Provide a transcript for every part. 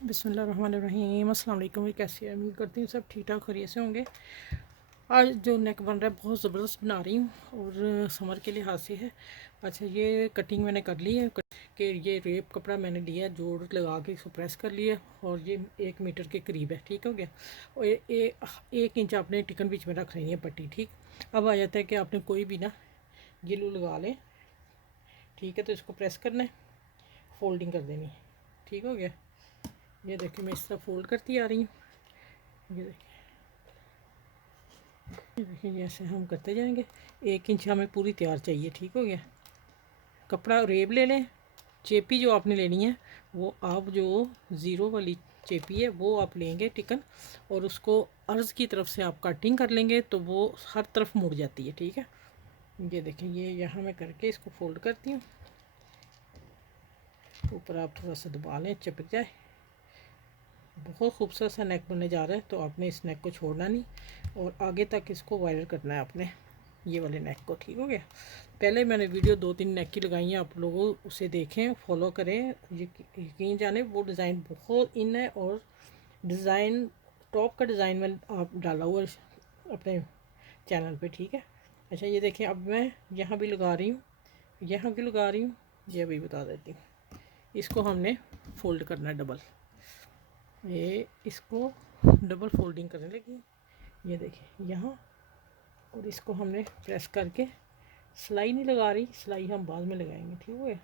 बिस्मिल्लाहिर्रहमानिर्रहीम। अस्सलाम वालेकुम। कैसे हैं? उम्मीद करती हूँ सब ठीक ठाक खैरियत से होंगे। आज जो नेक बन रहा है बहुत ज़बरदस्त बना रही हूँ और समर के लिहाज से है। अच्छा, ये कटिंग मैंने कर ली है कि ये रेप कपड़ा मैंने लिया है, जोड़ लगा के इसको प्रेस कर लिया और ये 1 मीटर के करीब है। ठीक हो गया। और ये 1 इंच आपने टिकन बीच में रख लेनी है पट्टी। ठीक, अब आ जाता है कि आपने कोई भी ना ग्लू लगा लें। ठीक है, तो इसको प्रेस करना है, फोल्डिंग कर देनी है। ठीक हो गया। ये देखिए मैं इस तरह फोल्ड करती आ रही हूँ। ये देखिए जैसे हम करते जाएंगे। 1 इंच हमें पूरी तैयार चाहिए। ठीक हो गया। कपड़ा रेब ले लें। चेपी जो आपने लेनी है वो आप जो ज़ीरो वाली चेपी है वो आप लेंगे टिकन, और उसको अर्ज़ की तरफ से आप कटिंग कर लेंगे तो वो हर तरफ मुड़ जाती है। ठीक है, ये देखिए ये यहाँ मैं करके इसको फोल्ड करती हूँ। ऊपर आप थोड़ा सा दबा लें, चिपक जाए। बहुत खूबसूरत सा नेक बनने जा रहा है, तो आपने इस नेक को छोड़ना नहीं और आगे तक इसको वायरल करना है आपने, ये वाले नेक को। ठीक हो गया। पहले मैंने वीडियो 2-3 नेक की लगाई हैं, आप लोगों उसे देखें, फॉलो करें। यकीन जाने वो डिज़ाइन बहुत इन है और डिज़ाइन टॉप का डिज़ाइन मैंने आप डाला हुआ अपने चैनल पे। ठीक है। अच्छा, ये देखें अब मैं यहाँ भी लगा रही हूँ, यहाँ भी लगा रही हूँ, ये भी बता देती हूँ। इसको हमने फोल्ड करना है डबल, ये इसको डबल फोल्डिंग करने लगी। ये देखिए यहाँ, और इसको हमने प्रेस करके, सिलाई नहीं लगा रही, सिलाई हम बाद में लगाएंगे। ठीक है।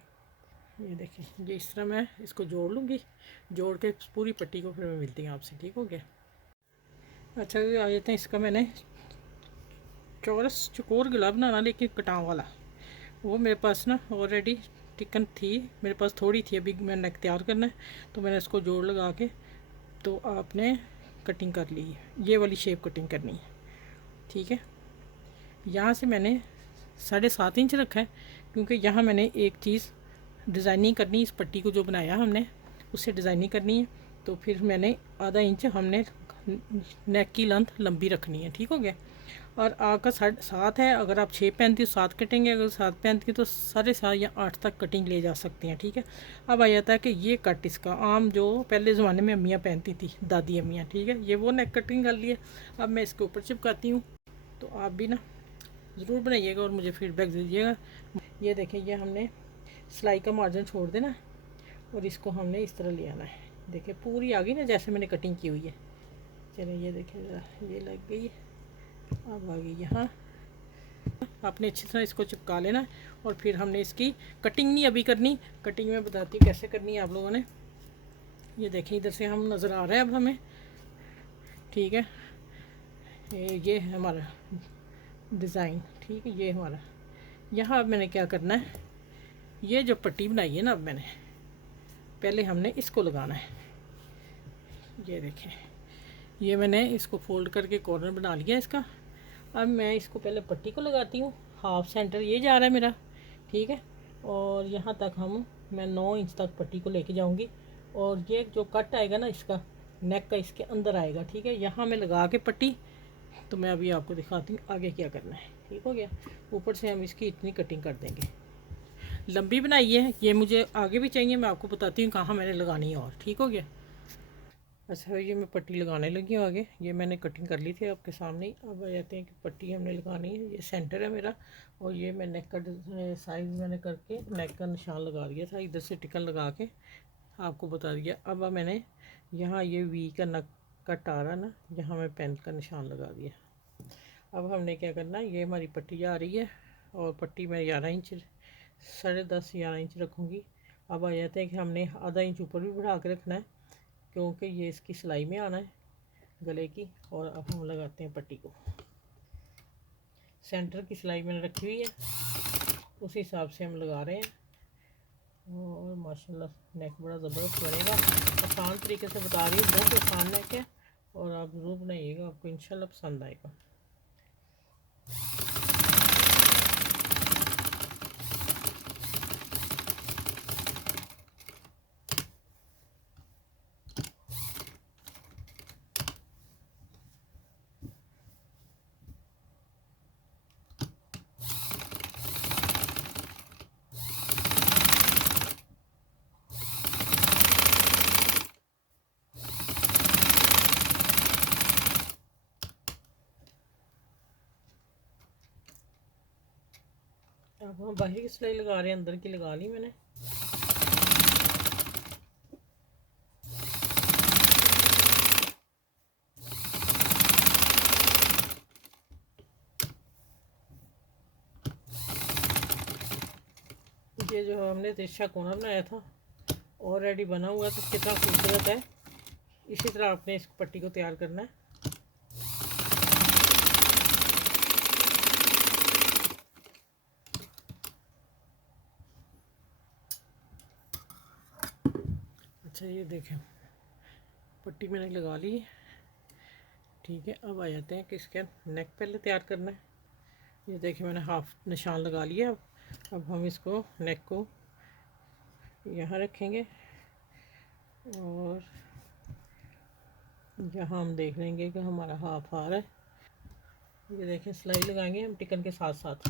ये देखिए ये इस तरह मैं इसको जोड़ लूँगी, जोड़ के पूरी पट्टी को फिर मैं मिलती हूँ आपसे। ठीक हो गया। अच्छा, ये आ जाते हैं। इसका मैंने चौरस चकोर गला बनाना, लेकिन कटाव वाला, वो मेरे पास ना ऑलरेडी टिकन थी मेरे पास, थोड़ी थी, अभी मैंने तैयार करना है तो मैंने इसको जोड़ लगा के तो आपने कटिंग कर ली है। ये वाली शेप कटिंग करनी है। ठीक है। यहाँ से मैंने 7.5 इंच रखा है, क्योंकि यहाँ मैंने एक चीज़ डिज़ाइनिंग करनी, इस पट्टी को जो बनाया हमने उससे डिज़ाइनिंग करनी है, तो फिर मैंने आधा इंच हमने नेक की लेंथ लंबी रखनी है। ठीक हो गया। और आपका 7.5 है, अगर आप 6 पहनती हो 7 कटेंगे, अगर 7 पहनती तो 7.5 या 8 तक कटिंग ले जा सकती हैं। ठीक है। अब आ जाता है कि ये कट इसका आम जो पहले ज़माने में अम्मियाँ पहनती थी, दादी अम्मियाँ। ठीक है, ये वो नेक कटिंग कर लिए। अब मैं इसके ऊपर चिपकाती हूँ, तो आप भी ना ज़रूर बनाइएगा और मुझे फीडबैक दीजिएगा। ये देखें, ये हमने सिलाई का मार्जिन छोड़ देना और इसको हमने इस तरह ले आना है। देखिए पूरी आ गई ना, जैसे मैंने कटिंग की हुई है। चलिए ये देखिए, ये लग गई, अब आ गई यहाँ। आपने अच्छी तरह इसको चिपका लेना है और फिर हमने इसकी कटिंग नहीं अभी करनी, कटिंग में बताती हूँ कैसे करनी है आप लोगों ने। ये देखिए इधर से हम नज़र आ रहा है अब हमें। ठीक है, ये है हमारा डिज़ाइन। ठीक है, ये हमारा। यहाँ अब मैंने क्या करना है, ये जो पट्टी बनाई है ना, अब मैंने पहले हमने इसको लगाना है। ये देखें, ये मैंने इसको फोल्ड करके कॉर्नर बना लिया इसका। अब मैं इसको पहले पट्टी को लगाती हूँ, हाफ सेंटर ये जा रहा है मेरा। ठीक है, और यहाँ तक मैं 9 इंच तक पट्टी को लेके जाऊँगी और ये जो कट आएगा ना इसका नेक का, इसके अंदर आएगा। ठीक है, यहाँ मैं लगा के पट्टी, तो मैं अभी आपको दिखाती हूँ आगे क्या करना है। ठीक हो गया। ऊपर से हम इसकी इतनी कटिंग कर देंगे। लंबी बनाई है, ये मुझे आगे भी चाहिए, मैं आपको बताती हूँ कहाँ मैंने लगानी है और। ठीक हो गया। अच्छा, ये मैं पट्टी लगाने लगी हूँ आगे। ये मैंने कटिंग कर ली थी आपके सामने ही। अब आ जाते हैं कि पट्टी हमने लगानी है। ये सेंटर है मेरा और ये मैं नेक का साइज़ मैंने करके नेक का निशान लगा दिया था, इधर से टिकन लगा के आपको बता दिया। अब मैंने यहाँ ये वी का नक कट आ रहा ना, यहाँ मैं पेन का निशान लगा दिया। अब हमने क्या करना है, ये हमारी पट्टी आ रही है और पट्टी मैं 11 इंच 10.5-11 इंच रखूँगी। अब आ जाते हैं कि हमने आधा इंच ऊपर भी बढ़ा के रखना है, क्योंकि ये इसकी सिलाई में आना है गले की। और अब हम लगाते हैं पट्टी को। सेंटर की सिलाई मैंने रखी हुई है, उस हिसाब से हम लगा रहे हैं और माशाल्लाह नेक बड़ा ज़बरदस्त बनेगा। आसान तरीके से बता रही हूँ, बहुत आसान नेक है और आप ज़रूर बनाइएगा, आपको इंशाल्लाह पसंद आएगा। अब हम बाहर की सिलाई लगा रहे हैं, अंदर की लगा ली मैंने। ये जो हमने तिरछा कोना बनाया था ऑलरेडी बना हुआ, तो कितना खूबसूरत है। इसी तरह आपने इस पट्टी को तैयार करना है। अच्छा ये देखें, पट्टी मैंने लगा ली, ठीक है। अब आ जाते हैं कि इसके नेक पहले तैयार करना है। ये देखिए मैंने हाफ निशान लगा लिया। अब हम इसको नेक को यहाँ रखेंगे और यहाँ हम देख लेंगे कि हमारा हाफ आ रहा है। ये देखें सिलाई लगाएंगे हम टिकन के साथ साथ।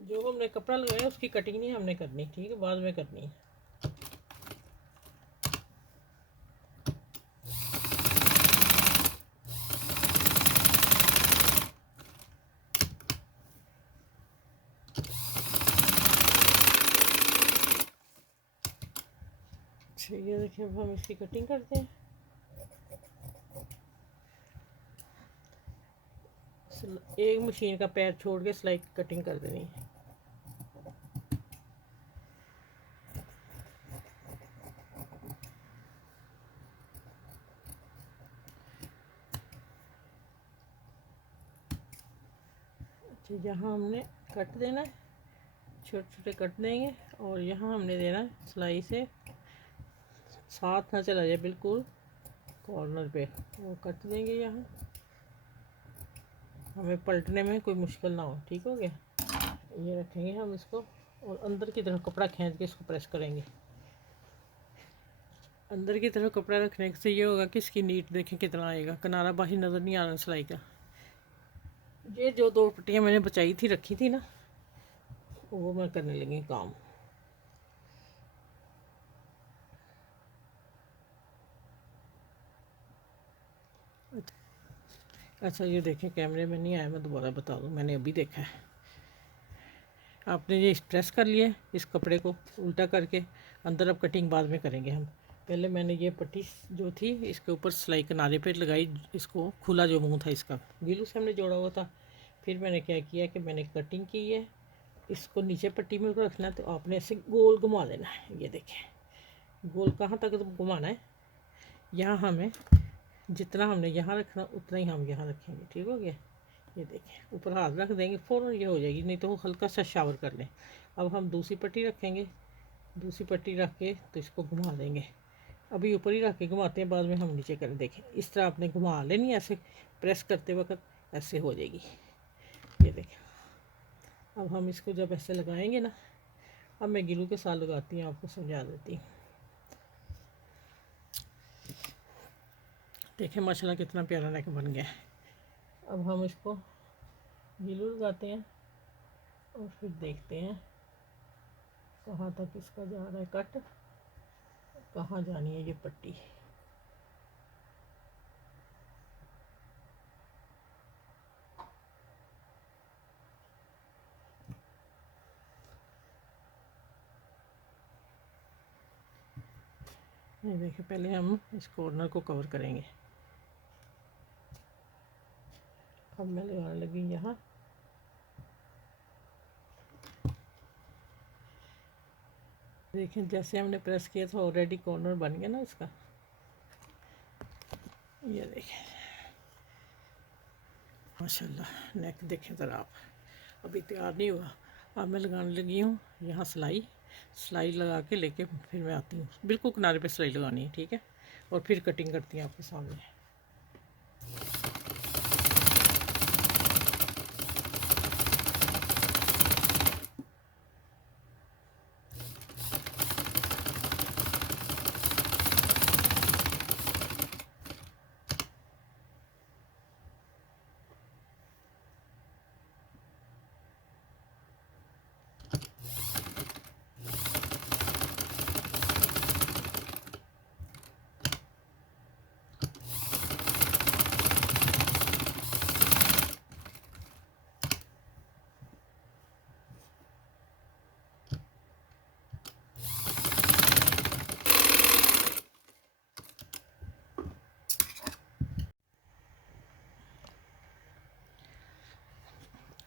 जो हमने कपड़ा लगाया उसकी कटिंग नहीं हमने करनी, ठीक है, बाद में करनी है। अच्छा ये देखिए अब हम इसकी कटिंग करते हैं। एक मशीन का पैर छोड़ के सिलाई की कटिंग कर देनी है। अच्छा यहाँ हमने कट देना है, छोटे छोटे कट देंगे और यहाँ हमने देना है सिलाई से साथ ना चला जाए बिल्कुल कॉर्नर पे, वो कट देंगे। यहाँ हमें पलटने में कोई मुश्किल ना हो, ठीक हो गया। ये रखेंगे हम इसको और अंदर की तरफ कपड़ा खींच के इसको प्रेस करेंगे। अंदर की तरफ कपड़ा रखने से ये होगा कि इसकी नीट देखें कितना आएगा, किनारा बाहर नज़र नहीं आ रहा सिलाई का। ये जो 2 पट्टियाँ मैंने बचाई थी रखी थी ना, वो मैं करने लगी काम। अच्छा ये देखें कैमरे में नहीं आया, मैं दोबारा बता दूँ, मैंने अभी देखा है। आपने ये प्रेस कर लिया इस कपड़े को उल्टा करके अंदर। अब कटिंग बाद में करेंगे हम। पहले मैंने ये पट्टी जो थी इसके ऊपर सिलाई किनारे पे लगाई, इसको खुला जो मुंह था इसका गीलू से हमने जोड़ा हुआ था। फिर मैंने क्या किया कि मैंने कटिंग की है, इसको नीचे पट्टी में रखना है तो आपने ऐसे गोल घुमा देना है। ये देखें गोल कहाँ तक तो घुमाना है, यहाँ हमें जितना हमने यहाँ रखना उतना ही हम यहाँ रखेंगे, ठीक हो गया। ये देखें ऊपर हाथ रख देंगे फ़ौरन ये हो जाएगी, नहीं तो वो हल्का सा शावर कर लें। अब हम दूसरी पट्टी रखेंगे, दूसरी पट्टी रख के तो इसको घुमा देंगे। अभी ऊपर ही रख के घुमाते हैं, बाद में हम नीचे करें। देखें इस तरह आपने घुमा लेनी, ऐसे प्रेस करते वक्त ऐसे हो जाएगी। ये देखें अब हम इसको जब ऐसे लगाएंगे ना, अब मैं गिलू के साथ लगाती हूँ, आपको समझा देती हूँ। देखें माशाल्लाह कितना प्यारा नेक बन गया है। अब हम इसको गिलू लगाते हैं और फिर देखते हैं कहाँ तक इसका जा रहा है कट, कहाँ जानी है ये पट्टी। ये देखिए पहले हम इस कॉर्नर को कवर करेंगे। अब मैं लगाने लगी यहाँ। देखें जैसे हमने प्रेस किया था ऑलरेडी कॉर्नर बन गया ना इसका। ये देखें माशाल्लाह नेक देखें ज़रा आप, अभी तैयार नहीं हुआ। अब मैं लगाने लगी हूँ यहाँ सिलाई लगा के लेके फिर मैं आती हूँ। बिल्कुल किनारे पे सिलाई लगानी है, ठीक है, और फिर कटिंग करती हैं आपके सामने।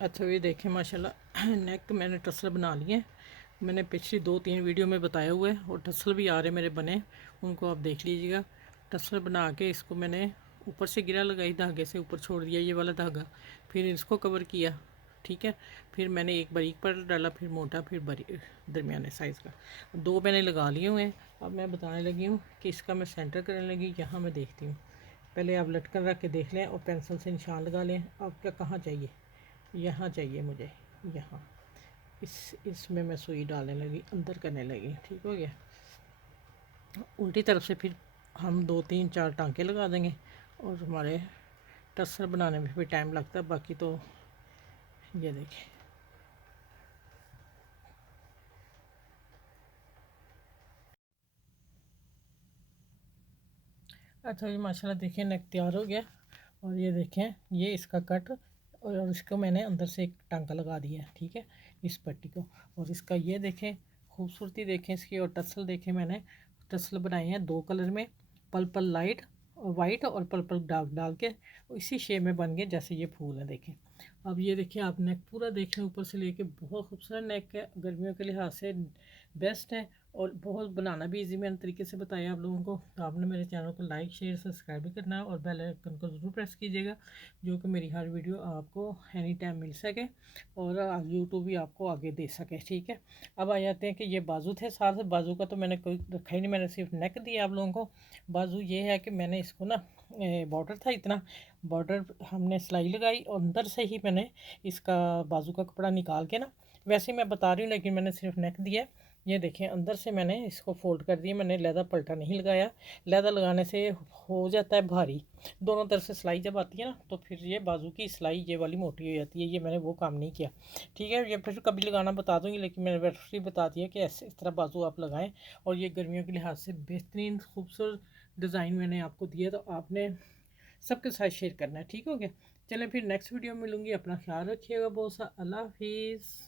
अच्छा ये देखें माशाल्लाह नेक मैंने टसल बना लिए हैं। मैंने पिछली 2-3 वीडियो में बताया हुआ है और टसल भी आ रहे मेरे बने, उनको आप देख लीजिएगा। टसल बना के इसको मैंने ऊपर से गिरा लगाई, धागे से ऊपर छोड़ दिया ये वाला धागा, फिर इसको कवर किया, ठीक है। फिर मैंने एक बारीक पर डाला, फिर मोटा, फिर दरमियाने साइज़ का 2 मैंने लगा लिए हुए हैं। अब मैं बताने लगी हूँ कि इसका मैं सेंटर करने लगी। यहाँ मैं देखती हूँ, पहले आप लटकन रख के देख लें और पेंसिल से निशान लगा लें। आपका कहाँ चाहिए, यहाँ चाहिए मुझे, यहाँ इसमें मैं सुई डालने लगी, अंदर करने लगी, ठीक हो गया। उल्टी तरफ से फिर हम 2-3-4 टांके लगा देंगे और हमारे टसर बनाने में भी टाइम लगता है। बाकी तो ये देखें, अच्छा ये माशाल्लाह देखें नेक तैयार हो गया। और ये देखें ये इसका कट, और इसको मैंने अंदर से एक टांका लगा दिया है, ठीक है, इस पट्टी को। और इसका ये देखें खूबसूरती देखें इसकी, और टसल देखें मैंने टसल बनाए हैं 2 कलर में, पर्पल लाइट और वाइट और पर्पल डार्क डाल के इसी शेप में बन गए जैसे ये फूल है देखें। अब ये देखिए आप नेक पूरा देखें ऊपर से लेके, बहुत खूबसूरत नेक है, गर्मियों के लिहाज से बेस्ट है और बहुत बनाना भी इजी मैंने तरीके से बताया आप लोगों को। तो आपने मेरे चैनल को लाइक शेयर सब्सक्राइब भी करना है और बेल आइकन को ज़रूर प्रेस कीजिएगा, जो कि मेरी हर वीडियो आपको एनी टाइम मिल सके और यूट्यूब भी आपको आगे दे सके, ठीक है। अब आ जाते हैं कि ये बाजू थे, साथ बाजू का तो मैंने कोई रखा ही नहीं, मैंने सिर्फ नेक दिया आप लोगों को। बाजू ये है कि मैंने इसको ना बॉर्डर था इतना, बॉर्डर हमने सिलाई लगाई और अंदर से ही मैंने इसका बाजू का कपड़ा निकाल के ना, वैसे ही मैं बता रही हूँ लेकिन मैंने सिर्फ नेक दिया। ये देखें अंदर से मैंने इसको फोल्ड कर दिया, मैंने लहदा पलटा नहीं लगाया। लहदा लगाने से हो जाता है भारी, दोनों तरफ से सिलाई जब आती है ना तो फिर ये बाजू की सिलाई ये वाली मोटी हो जाती है, ये मैंने वो काम नहीं किया, ठीक है। ये फिर कभी लगाना बता दूँगी, लेकिन मैंने वैसे बता दिया कि ऐसे इस तरह बाजू आप लगाएं। और ये गर्मियों के लिहाज से बेहतरीन खूबसूरत डिज़ाइन मैंने आपको दिया, तो आपने सबके साथ शेयर करना है, ठीक हो गया। चलें फिर नेक्स्ट वीडियो में मिलूँगी, अपना ख्याल रखिएगा बहुत सा, अल्लाह हाफिज़।